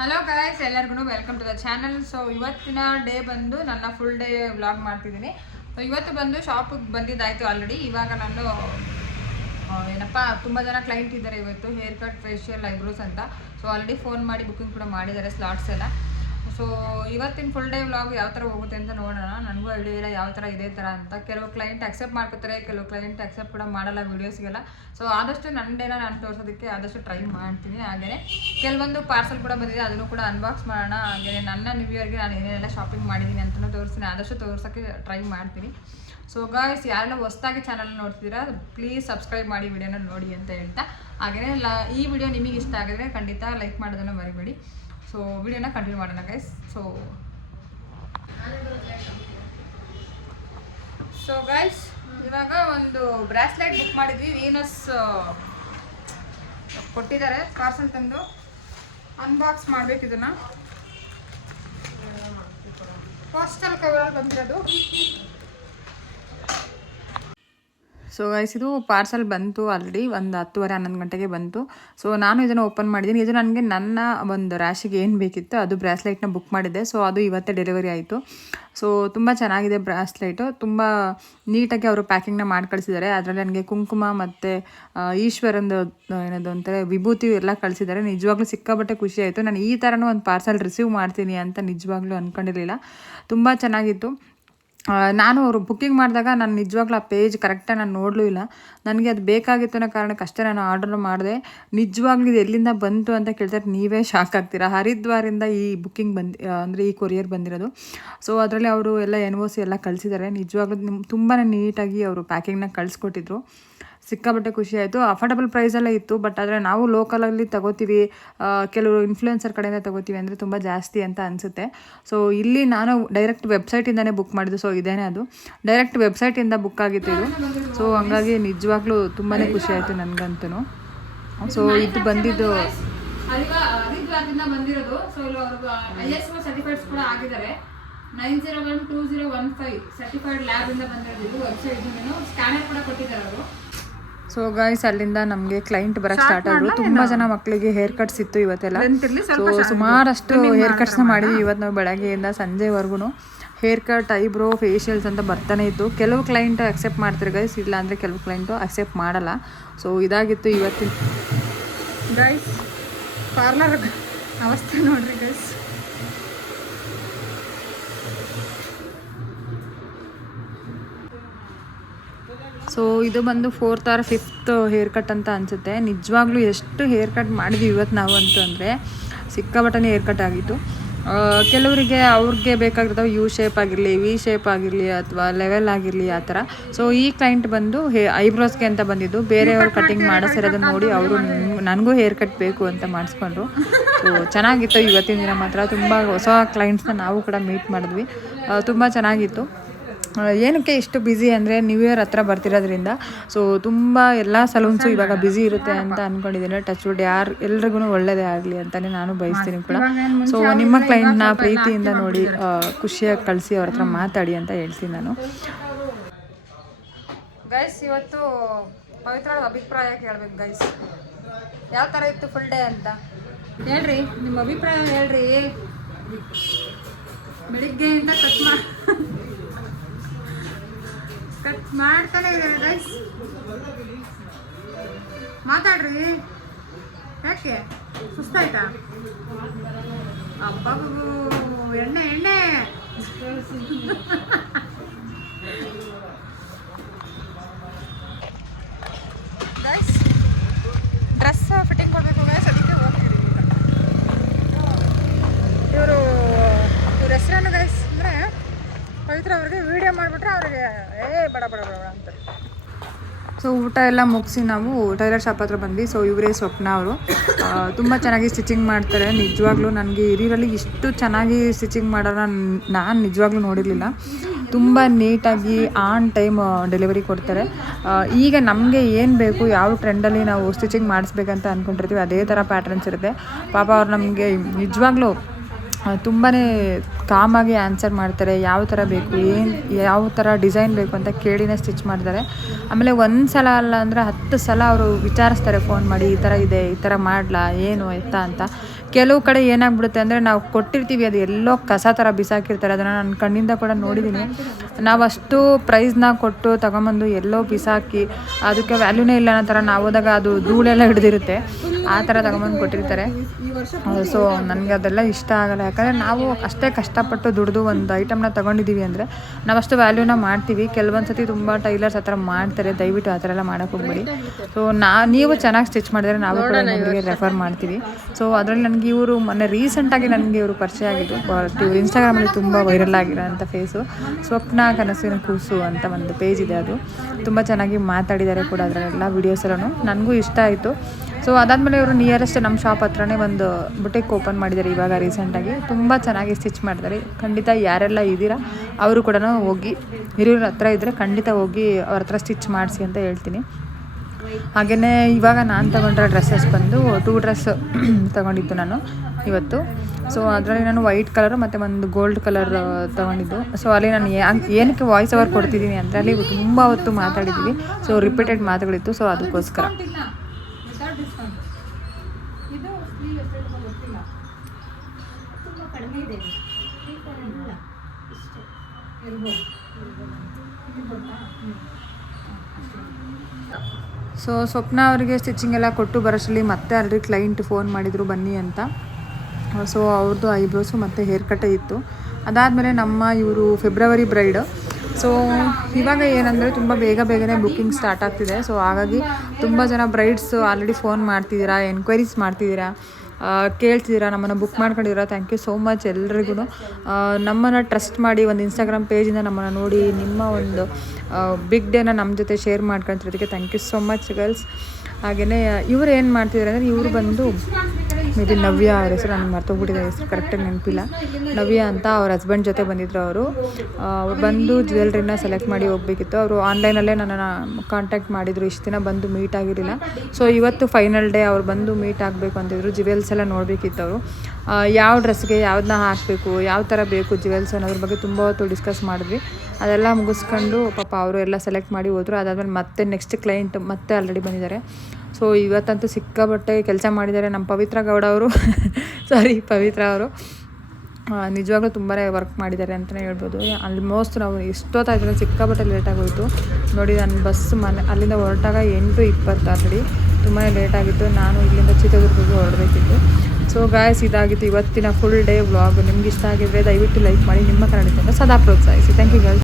Hello guys, ಎಲ್ಲರಿಗೂ welcome to the channel. So ಇವತ್ತಿನ day ಬಂದು ನನ್ನ ಫುಲ್ ಡೇ ವ್ಲಾಗ್ ಮಾಡ್ತಿದ್ದೀನಿ. ಸೊ ಇವತ್ತು ಬಂದು ಶಾಪಿಗೆ ಬಂದಿದ್ದಾಯಿತು ಆಲ್ರೆಡಿ. ಇವಾಗ ನಾನು ಏನಪ್ಪ ತುಂಬ ಜನ ಕ್ಲೈಂಟ್ ಇದ್ದಾರೆ ಇವತ್ತು, ಹೇರ್ ಕಟ್, ಫೇಶಿಯಲ್, ಐಬ್ರೋಸ್ ಅಂತ. ಸೊ ಆಲ್ರೆಡಿ ಫೋನ್ ಮಾಡಿ ಬುಕ್ಕಿಂಗ್ ಕೂಡ ಮಾಡಿದ್ದಾರೆ ಸ್ಲಾಟ್ಸ್ ಎಲ್ಲ. ಸೊ ಇವತ್ತಿನ ಫುಲ್ ಡೇ ವ್ಲಾಗ್ ಯಾವ ಥರ ಹೋಗುತ್ತೆ ಅಂತ ನೋಡೋಣ. ನನಗೂ ಐಡಿಯಾ ಇಲ್ಲ ಯಾವ ಥರ ಇದೇ ಥರ ಅಂತ. ಕೆಲವು ಕ್ಲೈಂಟ್ ಅಕ್ಸೆಪ್ಟ್ ಮಾಡ್ಕೋತಾರೆ, ಕೆಲವು ಕ್ಲೈಂಟ್ ಅಕ್ಸೆಪ್ಟ್ ಕೂಡ ಮಾಡಲ್ಲ ವೀಡಿಯೋಸ್ಗೆಲ್ಲ. ಸೊ ಆದಷ್ಟು ನನ್ನ ಡೇನ ನಾನು ತೋರಿಸೋದಕ್ಕೆ ಆದಷ್ಟು ಟ್ರೈ ಮಾಡ್ತೀನಿ. ಹಾಗೆಯೇ ಕೆಲವೊಂದು ಪಾರ್ಸಲ್ ಕೂಡ ಬಂದಿದೆ, ಅದನ್ನು ಕೂಡ ಅನ್ಬಾಕ್ಸ್ ಮಾಡೋಣ. ಹಾಗೆಯೇ ನನ್ನ ನ್ಯೂ ಇಯರ್ಗೆ ನಾನು ಏನೇನೆಲ್ಲ ಶಾಪಿಂಗ್ ಮಾಡಿದ್ದೀನಿ ಅಂತಲೂ ತೋರಿಸ್ತೀನಿ, ಆದಷ್ಟು ತೋರ್ಸೋಕ್ಕೆ ಟ್ರೈ ಮಾಡ್ತೀನಿ. ಸೊ ಗಾಯ್ಸ್, ಯಾರೆಲ್ಲ ಹೊಸದಾಗಿ ಚಾನಲ್ ನೋಡ್ತಿದ್ದೀರಾ ಪ್ಲೀಸ್ ಸಬ್ಸ್ಕ್ರೈಬ್ ಮಾಡಿ, ವಿಡಿಯೋನ ನೋಡಿ ಅಂತ ಹೇಳ್ತಾ. ಹಾಗೆಯೇ ಈ ವಿಡಿಯೋ ನಿಮಗೆ ಇಷ್ಟ ಆಗಿದ್ರೆ ಖಂಡಿತ ಲೈಕ್ ಮಾಡೋದನ್ನು ಮರಿಬೇಡಿ. ಸೊ ವಿಡಿಯೋನ ಕಂಟಿನ್ಯೂ ಮಾಡೋಣ ಗೈಸ್. ಸೊ ಗೈಸ್, ಇವಾಗ ಒಂದು ಬ್ರಾಸ್ಲೆಟ್ ಬುಕ್ ಮಾಡಿದ್ವಿ. ವೀನಸ್ ಕೊಟ್ಟಿದ್ದಾರೆ ಪಾರ್ಸಲ್ ತಂದು. ಅನ್ಬಾಕ್ಸ್ ಮಾಡ್ಬೇಕು ಇದನ್ನ. ಪೋಸ್ಟಲ್ ಕವರಲ್ಲಿ ಬಂದಿರೋದು. ಸೊ ಗೈಸ್, ಇದು ಪಾರ್ಸಲ್ ಬಂತು ಆಲ್ರೆಡಿ ಒಂದು 10:30-11 ಗಂಟೆಗೆ ಬಂತು. ಸೊ ನಾನು ಇದನ್ನು ಓಪನ್ ಮಾಡಿದ್ದೀನಿ. ಇದು ನನಗೆ ನನ್ನ ಒಂದು ರ್ಯಾಶಿಗೆ ಏನು ಬೇಕಿತ್ತು ಅದು ಬ್ರಾಸ್ಲೈಟ್ನ ಬುಕ್ ಮಾಡಿದ್ದೆ. ಸೊ ಅದು ಇವತ್ತೇ ಡೆಲಿವರಿ ಆಯಿತು. ಸೊ ತುಂಬ ಚೆನ್ನಾಗಿದೆ ಬ್ರಾಸ್ಲೈಟು, ತುಂಬ ನೀಟಾಗಿ ಅವರು ಪ್ಯಾಕಿಂಗ್ನ ಮಾಡಿ ಕಳಿಸಿದ್ದಾರೆ. ಅದರಲ್ಲಿ ನನಗೆ ಕುಂಕುಮ ಮತ್ತು ಈಶ್ವರಂದು ಏನದು ಅಂತಾರೆ ವಿಭೂತಿ ಎಲ್ಲ ಕಳಿಸಿದ್ದಾರೆ. ನಿಜವಾಗ್ಲೂ ಸಿಕ್ಕಾಬಟ್ಟೆ ಖುಷಿ ಆಯಿತು. ನಾನು ಈ ಥರನೂ ಒಂದು ಪಾರ್ಸಲ್ ರಿಸೀವ್ ಮಾಡ್ತೀನಿ ಅಂತ ನಿಜವಾಗ್ಲೂ ಅಂದ್ಕೊಂಡಿರಲಿಲ್ಲ. ತುಂಬ ಚೆನ್ನಾಗಿತ್ತು. ನಾನು ಅವರು ಬುಕ್ಕಿಂಗ್ ಮಾಡಿದಾಗ ನಾನು ನಿಜವಾಗ್ಲೂ ಆ ಪೇಜ್ ಕರೆಕ್ಟಾಗಿ ನಾನು ನೋಡಲೂ ಇಲ್ಲ. ನನಗೆ ಅದು ಬೇಕಾಗಿತ್ತು ಅನ್ನೋ ಕಾರಣಕ್ಕಷ್ಟೇ ನಾನು ಆರ್ಡರ್ ಮಾಡಿದೆ. ನಿಜವಾಗ್ಲೂ ಇದು ಎಲ್ಲಿಂದ ಬಂತು ಅಂತ ಕೇಳ್ತಾರೆ, ನೀವೇ ಶಾಕ್ ಆಗ್ತೀರಾ. ಹರಿದ್ವಾರಿಂದ ಈ ಬುಕ್ಕಿಂಗ್ ಅಂದರೆ ಈ ಕೊರಿಯರ್ ಬಂದಿರೋದು. ಸೊ ಅದರಲ್ಲಿ ಅವರು ಎಲ್ಲ NOC ಎಲ್ಲ ಕಳಿಸಿದ್ದಾರೆ. ನಿಜವಾಗ್ಲೂ ತುಂಬಾ ನೀಟಾಗಿ ಅವರು ಪ್ಯಾಕಿಂಗ್ನ ಕಳಿಸ್ಕೊಟ್ಟಿದ್ರು. ಸಿಕ್ಕಾಬಟ್ಟೆ ಖುಷಿ ಆಯಿತು. ಅಫೋರ್ಡಬಲ್ ಪ್ರೈಸಲ್ಲೇ ಇತ್ತು. ಬಟ್ ಆದರೆ ನಾವು ಲೋಕಲಲ್ಲಿ ತಗೋತೀವಿ, ಕೆಲವರು ಇನ್ಫ್ಲೂಯೆನ್ಸರ್ ಕಡೆಯಿಂದ ತಗೋತೀವಿ ಅಂದರೆ ತುಂಬ ಜಾಸ್ತಿ ಅಂತ ಅನಿಸುತ್ತೆ. ಸೊ ಇಲ್ಲಿ ನಾನು ಡೈರೆಕ್ಟ್ ವೆಬ್ಸೈಟಿಂದನೇ ಬುಕ್ ಮಾಡಿದ್ದು. ಸೊ ಇದೇನೇ ಅದು ಡೈರೆಕ್ಟ್ ವೆಬ್ಸೈಟಿಂದ ಬುಕ್ ಆಗಿತ್ತು ಇದು. ಸೊ ಹಂಗಾಗಿ ನಿಜವಾಗ್ಲೂ ತುಂಬಾ ಖುಷಿ ಆಯಿತು ನನಗಂತೂ. ಸೊ ಇದು ಬಂದಿದ್ದು ಹರಿದ್ವಾರದಿಂದ ಬಂದಿರೋದು. ಸೊ ಇಲ್ಲಿ ಅವ್ರಿಗೆ ISO ಸರ್ಟಿಫೈಡ್ಸ್ ಕೂಡ ಆಗಿದ್ದಾರೆ. 901215 ಸರ್ಟಿಫೈಡ್ ಲ್ಯಾಬಿಂದ ಬಂದಿರೋದು ವೆಬ್ಸೈಟ್. ಸ್ಕ್ಯಾನರ್ ಕೂಡ ಕೊಟ್ಟಿದ್ದಾರೆ ಅವರು. ಸೊ ಗೈಸ್, ಅಲ್ಲಿಂದ ನಮಗೆ ಕ್ಲೈಂಟ್ ಬರೋಕ್ಕೆ ಸ್ಟಾರ್ಟ್ ಆದರು. ತುಂಬ ಜನ ಮಕ್ಕಳಿಗೆ ಹೇರ್ ಕಟ್ಸ್ ಇತ್ತು ಇವತ್ತೆಲ್ಲ. ಸೊ ಸುಮಾರಷ್ಟು ಹೇರ್ ಕಟ್ಸ್ನ ಮಾಡಿದ್ವಿ ಇವತ್ತು ನಾವು ಬೆಳಗ್ಗೆಯಿಂದ ಸಂಜೆವರೆಗೂ. ಹೇರ್ ಕಟ್, ಐಬ್ರೋ, ಫೇಶಿಯಲ್ಸ್ ಅಂತ ಬರ್ತಾನೆ ಇತ್ತು. ಕೆಲವು ಕ್ಲೈಂಟ್ ಅಕ್ಸೆಪ್ಟ್ ಮಾಡ್ತಾರೆ ಗೈಸ್, ಇಲ್ಲ ಅಂದರೆ ಕೆಲವು ಕ್ಲೈಂಟು ಅಕ್ಸೆಪ್ಟ್ ಮಾಡಲ್ಲ. ಸೊ ಇದಾಗಿತ್ತು ಇವತ್ತಿನ ಗೈಸ್ ಪಾರ್ಲರ್ ಅವಸ್ಥೆ ನೋಡ್ರಿ ಗೈಸ್. ಸೊ ಇದು ಬಂದು 4th or 5th hair cut ಅಂತ ಅನಿಸುತ್ತೆ. ನಿಜವಾಗ್ಲೂ ಎಷ್ಟು ಹೇರ್ ಕಟ್ ಮಾಡಿದ್ವಿ ಇವತ್ತು ನಾವು ಅಂದರೆ ಸಿಕ್ಕಾಬಟ್ಟನೆ ಹೇರ್ ಕಟ್ ಆಗಿತ್ತು. ಕೆಲವರಿಗೆ ಅವ್ರಿಗೆ ಬೇಕಾಗಿರ್ತಾವೆ ಯು ಶೇಪ್ ಆಗಿರಲಿ, ವಿ ಶೇಪ್ ಆಗಿರಲಿ, ಅಥವಾ ಲೆವೆಲ್ ಆಗಿರಲಿ, ಆ ಥರ. ಸೊ ಈ ಕ್ಲೈಂಟ್ ಬಂದು ಐಬ್ರೋಸ್ಗೆ ಅಂತ ಬಂದಿದ್ದು. ಬೇರೆಯವ್ರು ಕಟಿಂಗ್ ಮಾಡಿಸಿರೋದನ್ನು ನೋಡಿ ಅವರು ನನಗೂ ಹೇರ್ ಕಟ್ ಬೇಕು ಅಂತ ಮಾಡಿಸ್ಕೊಂಡ್ರು. ಸೊ ಚೆನ್ನಾಗಿತ್ತು ಇವತ್ತಿನ ದಿನ ಮಾತ್ರ. ತುಂಬ ಹೊಸ ಕ್ಲೈಂಟ್ಸ್ನ ನಾವು ಕೂಡ ಮೀಟ್ ಮಾಡಿದ್ವಿ. ತುಂಬ ಚೆನ್ನಾಗಿತ್ತು. ಏನಕ್ಕೆ ಇಷ್ಟು ಬ್ಯುಸಿ ಅಂದರೆ ನ್ಯೂ ಇಯರ್ ಹತ್ರ ಬರ್ತಿರೋದ್ರಿಂದ. ಸೊ ತುಂಬ ಎಲ್ಲ ಸಲೂನ್ಸು ಇವಾಗ ಬ್ಯುಸಿ ಇರುತ್ತೆ ಅಂತ ಅಂದ್ಕೊಂಡಿದ್ದೀನಿ. ಟಚ್ ವುಡ್ ಎಲ್ರಿಗೂ ಒಳ್ಳೆಯದೇ ಆಗಲಿ ಅಂತಲೇ ನಾನು ಬಯಸ್ತೀನಿ ಕೂಡ. ಸೊ ನಿಮ್ಮ ಕ್ಲೈಂಟ್ನ ಪ್ರೀತಿಯಿಂದ ನೋಡಿ ಖುಷಿಯಾಗಿ ಕಳಿಸಿ ಅವ್ರ ಹತ್ರ ಮಾತಾಡಿ ಅಂತ ಹೇಳ್ತೀನಿ ನಾನು. ಗೈಸ್, ಇವತ್ತು ಪವಿತ್ರ ಅಭಿಪ್ರಾಯ ಕೇಳಬೇಕು ಗೈಸ್. ಯಾವ ಥರ ಇತ್ತು ಫುಲ್ ಡೇ ಅಂತ ಹೇಳ್ರಿ, ನಿಮ್ಮ ಅಭಿಪ್ರಾಯ ಹೇಳ್ರಿ. ಬೆಳಿಗ್ಗೆಯಿಂದ ಕಟ್ ಮಾಡ್ತಾನೆ ಇದ್ದಾರೆ ಗೈಸ್. ಮಾತಾಡ್ರಿ, ಯಾಕೆ ಸುಸ್ತಾಯ್ತಾ? ಅಬ್ಬಾಬು ಎಣ್ಣೆ ಗೈಸ್. ಡ್ರೆಸ್ ಫಿಟ್ಟಿಂಗ್ ಕೊಡಬೇಕು ಗೈಸ್, ಅದಕ್ಕೆ ಹೋಗ್ತೀರಿ. ಇವ್ರ ಹೆಸರೇನು ಗೈಸ್ ಅಂದರೆ ಪವಿತ್ರ ಅವ್ರಿಗೆ ವಿಡಿಯೋ ಮಾಡಿಬಿಟ್ರೆ ಅವ್ರಿಗೆ ಬಡ ಅಂತ. ಸೊ ಊಟ ಎಲ್ಲ ಮುಗಿಸಿ ನಾವು ಟೈಲರ್ ಶಾಪ್ ಹತ್ರ ಬಂದ್ವಿ. ಸೊ ಇವರೇ ಸ್ವಪ್ನ ಅವರು. ತುಂಬ ಚೆನ್ನಾಗಿ ಸ್ಟಿಚಿಂಗ್ ಮಾಡ್ತಾರೆ. ನಿಜವಾಗ್ಲೂ ನನಗೆ ಹಿರಿಯರಲ್ಲಿ ಇಷ್ಟು ಚೆನ್ನಾಗಿ ಸ್ಟಿಚಿಂಗ್ ಮಾಡೋಣ ನಾನು ನಿಜವಾಗ್ಲೂ ನೋಡಿರಲಿಲ್ಲ. ತುಂಬ ನೀಟಾಗಿ ಆನ್ ಟೈಮ್ ಡೆಲಿವರಿ ಕೊಡ್ತಾರೆ. ಈಗ ನಮಗೆ ಏನು ಬೇಕು, ಯಾವ ಟ್ರೆಂಡಲ್ಲಿ ನಾವು ಸ್ಟಿಚಿಂಗ್ ಮಾಡಿಸ್ಬೇಕಂತ ಅಂದ್ಕೊಂಡಿರ್ತೀವಿ ಅದೇ ಥರ ಪ್ಯಾಟ್ರನ್ಸ್ ಇರುತ್ತೆ. ಪಾಪ ಅವ್ರು ನಮಗೆ ನಿಜವಾಗ್ಲೂ ತುಂಬಾ ಕಾಮಾಗಿ ಆನ್ಸರ್ ಮಾಡ್ತಾರೆ. ಯಾವ ಥರ ಬೇಕು, ಯಾವ ಥರ ಡಿಸೈನ್ ಬೇಕು ಅಂತ ಕೇಳಿನೇ ಸ್ಟಿಚ್ ಮಾಡ್ತಾರೆ. ಆಮೇಲೆ ಒಂದು ಸಲ ಅಲ್ಲ ಅಂದರೆ 10 ಸಲ ಅವರು ವಿಚಾರಿಸ್ತಾರೆ ಫೋನ್ ಮಾಡಿ, ಈ ಥರ ಇದೆ, ಈ ಥರ ಮಾಡಲಾ, ಏನು ಎತ್ತ ಅಂತ ಕೆಲವು ಕಡೆ ಏನಾಗ್ಬಿಡುತ್ತೆ ಅಂದರೆ ನಾವು ಕೊಟ್ಟಿರ್ತೀವಿ ಅದು ಎಲ್ಲೋ ಕಸ ಥರ ಬಿಸಾಕಿರ್ತಾರೆ. ಅದನ್ನು ನಾನು ಕಣ್ಣಿಂದ ಕೂಡ ನೋಡಿದ್ದೀನಿ. ನಾವು ಅಷ್ಟು ಪ್ರೈಸ್ನ ಕೊಟ್ಟು ತಗೊಂಬಂದು ಎಲ್ಲೋ ಬಿಸಾಕಿ ಅದಕ್ಕೆ ವ್ಯಾಲ್ಯೂನೇ ಇಲ್ಲ ಅನ್ನೋ ಥರ ನಾವು ಹೋದಾಗ ಅದು ಧೂಳೆಲ್ಲ ಹಿಡಿದಿರುತ್ತೆ, ಆ ಥರ ತಗೊಂಬಂದು ಕೊಟ್ಟಿರ್ತಾರೆ. ಸೊ ನನಗೆ ಅದೆಲ್ಲ ಇಷ್ಟ ಆಗಲ್ಲ. ಯಾಕಂದರೆ ನಾವು ಅಷ್ಟೇ ಕಷ್ಟಪಟ್ಟು ದುಡಿದು ಒಂದು ಐಟಮ್ನ ತೊಗೊಂಡಿದ್ದೀವಿ ಅಂದರೆ ನಾವಷ್ಟು ವ್ಯಾಲ್ಯೂನ ಮಾಡ್ತೀವಿ. ಕೆಲವೊಂದು ಸತಿ ತುಂಬ ಟೈಲರ್ಸ್ ಆ ಥರ ಮಾಡ್ತಾರೆ, ದಯವಿಟ್ಟು ಆ ಥರ ಎಲ್ಲ ಮಾಡೋಕ್ಕೆ ಹೋಗ್ಬೇಡಿ. ಸೊ ನೀವು ಚೆನ್ನಾಗಿ ಸ್ಟಿಚ್ ಮಾಡಿದರೆ ನಾವು ಕೂಡ ಇನ್ನೊಬ್ಬರಿಗೆ ರೆಫರ್ ಮಾಡ್ತೀವಿ. ಸೊ ಅದರಲ್ಲಿ ನನಗೆ ಇವರು ಮೊನ್ನೆ ರೀಸೆಂಟಾಗಿ ನನಗೆ ಇವರು ಪರಿಚಯ ಆಗಿದ್ದು. ಇವರು ಇನ್ಸ್ಟಾಗ್ರಾಮಲ್ಲಿ ತುಂಬ ವೈರಲ್ ಆಗಿರೋಂಥ ಫೇಸು, ಸ್ವಪ್ನ ಕನಸಿನ ಕೂಸು ಅಂತ ಒಂದು ಪೇಜ್ ಇದೆ. ಅದು ತುಂಬ ಚೆನ್ನಾಗಿ ಮಾತಾಡಿದ್ದಾರೆ ಕೂಡ ಅದರಲ್ಲೆಲ್ಲ ವೀಡಿಯೋಸಲ್ಲೂ, ನನಗೂ ಇಷ್ಟ ಆಯಿತು. ಸೊ ಅದಾದಮೇಲೆ ಇವರು ನಿಯರೆಸ್ಟ್ ನಮ್ಮ ಶಾಪ್ ಹತ್ರನೇ ಒಂದು ಬುಟಿಕ್ ಓಪನ್ ಮಾಡಿದ್ದಾರೆ ಇವಾಗ ರೀಸೆಂಟಾಗಿ. ತುಂಬ ಚೆನ್ನಾಗಿ ಸ್ಟಿಚ್ ಮಾಡಿದ್ದಾರೆ. ಖಂಡಿತ ಯಾರೆಲ್ಲ ಇದ್ದೀರಾ ಅವರು ಕೂಡ ಹೋಗಿ, ಹಿರಿಯರ ಹತ್ರ ಇದ್ದರೆ ಖಂಡಿತ ಹೋಗಿ ಅವ್ರ ಹತ್ರ ಸ್ಟಿಚ್ ಮಾಡಿಸಿ ಅಂತ ಹೇಳ್ತೀನಿ. ಹಾಗೆಯೇ ಇವಾಗ ನಾನು ತೊಗೊಂಡಿರೋ ಡ್ರೆಸ್ಸಸ್ ಬಂದು 2 ಡ್ರೆಸ್ ತೊಗೊಂಡಿದ್ದು ನಾನು ಇವತ್ತು. ಸೊ ಅದರಲ್ಲಿ ನಾನು ವೈಟ್ ಕಲರು ಮತ್ತು ಒಂದು ಗೋಲ್ಡ್ ಕಲರ್ ತೊಗೊಂಡಿದ್ದು. ಸೊ ಅಲ್ಲಿ ನಾನು ಏನಕ್ಕೆ ವಾಯ್ಸ್ ಓವರ್ ಕೊಡ್ತಿದ್ದೀನಿ ಅಂದರೆ ಅಲ್ಲಿ ತುಂಬ ಹೊತ್ತು ಮಾತಾಡಿದ್ದೀವಿ. ಸೊ ರಿಪೀಟೆಡ್ ಮಾತುಗಳಿತ್ತು. ಸೊ ಅದಕ್ಕೋಸ್ಕರ ಸೊ ಸ್ವಪ್ನ ಅವರಿಗೆ ಸ್ಟಿಚಿಂಗ್ ಎಲ್ಲ ಕೊಟ್ಟು ಬರೋಷ್ಟರಲ್ಲಿ ಮತ್ತೆ ಆಲ್ರೆಡಿ ಕ್ಲೈಂಟ್ ಫೋನ್ ಮಾಡಿದರು ಬನ್ನಿ ಅಂತ. ಸೊ ಅವ್ರದ್ದು ಐಬ್ರೋಸು ಮತ್ತು ಹೇರ್ ಕಟ್ಟೇ ಇತ್ತು. ಅದಾದಮೇಲೆ ನಮ್ಮ ಇವರು ಫೆಬ್ರವರಿ ಬ್ರೈಡ್. ಸೊ ಇವಾಗ ಏನಂದರೆ ತುಂಬ ಬೇಗನೆ ಬುಕ್ಕಿಂಗ್ ಸ್ಟಾರ್ಟ್ ಆಗ್ತಿದೆ. ಸೊ ಹಾಗಾಗಿ ತುಂಬ ಜನ ಬ್ರೈಡ್ಸ್ ಆಲ್ರೆಡಿ ಫೋನ್ ಮಾಡ್ತಿದ್ದೀರಾ, ಎನ್ಕ್ವೈರೀಸ್ ಮಾಡ್ತಿದ್ದೀರಾ, ಕೇಳ್ತಿದ್ದೀರಾ, ನಮ್ಮನ್ನು ಬುಕ್ ಮಾಡ್ಕೊಂಡಿದ್ದೀರಾ. ಥ್ಯಾಂಕ್ ಯು ಸೋ ಮಚ್ ಎಲ್ರಿಗೂ. ನಮ್ಮನ್ನು ಟ್ರಸ್ಟ್ ಮಾಡಿ ಒಂದು ಇನ್ಸ್ಟಾಗ್ರಾಮ್ ಪೇಜಿಂದ ನಮ್ಮನ್ನು ನೋಡಿ ನಿಮ್ಮ ಒಂದು ಬಿಗ್ ಡೇನ ನಮ್ಮ ಜೊತೆ ಶೇರ್ ಮಾಡ್ಕೊತಿರೋದಕ್ಕೆ thank you so much girls. ಹಾಗೆಯೇ ಇವರು ಏನು ಮಾಡ್ತಿದ್ದಾರೆ ಅಂದರೆ ಇವರು ಬಂದು ಮೇ ಬಿ ನವ್ಯ ಅವ್ರ ಹೆಸರು, ನನಗೆ ಮರ್ತೋಗ್ಬಿಟ್ಟಿದೆ, ಹೆಸರು ಕರೆಕ್ಟಾಗಿ ನೆನಪಿಲ್ಲ. ನವ್ಯ ಅಂತ ಅವ್ರ ಹಸ್ಬೆಂಡ್ ಜೊತೆ ಬಂದಿದ್ದರು. ಅವ್ರು ಬಂದು ಜ್ಯುವೆಲ್ರಿನ ಸೆಲೆಕ್ಟ್ ಮಾಡಿ ಹೋಗಬೇಕಿತ್ತು. ಅವರು ಆನ್ಲೈನಲ್ಲೇ ನನ್ನನ್ನು ಕಾಂಟ್ಯಾಕ್ಟ್ ಮಾಡಿದರು. ಇಷ್ಟು ದಿನ ಬಂದು ಮೀಟ್ ಆಗಿರಲಿಲ್ಲ. ಸೊ ಇವತ್ತು ಫೈನಲ್ ಡೇ ಅವ್ರು ಬಂದು ಮೀಟ್ ಆಗಬೇಕು ಅಂತಿದ್ರು. ಜ್ಯುವೆಲ್ಸ್ ಎಲ್ಲ ನೋಡಬೇಕಿತ್ತು ಅವರು. ಯಾವ ಡ್ರೆಸ್ಗೆ ಯಾವ್ದನ್ನ ಹಾಕಬೇಕು, ಯಾವ ಥರ ಬೇಕು ಜ್ಯುವೆಲ್ಸ್ ಅನ್ನೋದ್ರ ಬಗ್ಗೆ ತುಂಬ ಹೊತ್ತು ಡಿಸ್ಕಸ್ ಮಾಡಿದ್ವಿ. ಅದೆಲ್ಲ ಮುಗಿಸ್ಕೊಂಡು ಪಾಪ ಅವರು ಎಲ್ಲ ಸೆಲೆಕ್ಟ್ ಮಾಡಿ ಹೋದರು. ಅದಾದಮೇಲೆ ಮತ್ತೆ ನೆಕ್ಸ್ಟ್ ಕ್ಲೈಂಟ್ ಮತ್ತೆ ಆಲ್ರೆಡಿ ಬಂದಿದ್ದಾರೆ. ಸೊ ಇವತ್ತಂತೂ ಸಿಕ್ಕಾಬಟ್ಟೆ ಕೆಲಸ ಮಾಡಿದ್ದಾರೆ ನಮ್ಮ ಪವಿತ್ರ ಗೌಡ ಅವರು ಪವಿತ್ರ ಅವರು ನಿಜವಾಗ್ಲೂ ತುಂಬಾ ವರ್ಕ್ ಮಾಡಿದ್ದಾರೆ ಅಂತಲೇ ಹೇಳ್ಬೋದು. ಆಲ್ಮೋಸ್ಟ್ ನಾವು ಎಷ್ಟೊತ್ತಾಯ್ತು, ಸಿಕ್ಕಾಬಟ್ಟೆ ಲೇಟಾಗೋಯಿತು ನೋಡಿ. ನನ್ನ ಬಸ್ ಅಲ್ಲಿಂದ ಹೊರಟಾಗ 8:20 ಆಲ್ರೆಡಿ, ತುಂಬಾ ಲೇಟಾಗಿತ್ತು. ನಾನು ಇಲ್ಲಿಂದ ಚಿತ್ರದುರ್ಗಕ್ಕೆ ಹೊರಡಬೇಕಿತ್ತು. ಸೊ ಗಾಯ್ಸ್, ಇದಾಗಿತ್ತು ಇವತ್ತಿನ ಫುಲ್ ಡೇ ವ್ಲಾಗ್. ನಿಮ್ಗೆ ಇಷ್ಟ ಆಗಿದ್ರೆ ದಯವಿಟ್ಟು ಲೈಕ್ ಮಾಡಿ, ನಿಮ್ಮ ಕನ್ನಡ ಸದಾ ಪ್ರೋತ್ಸಾಹಿಸಿ. Thank you guys.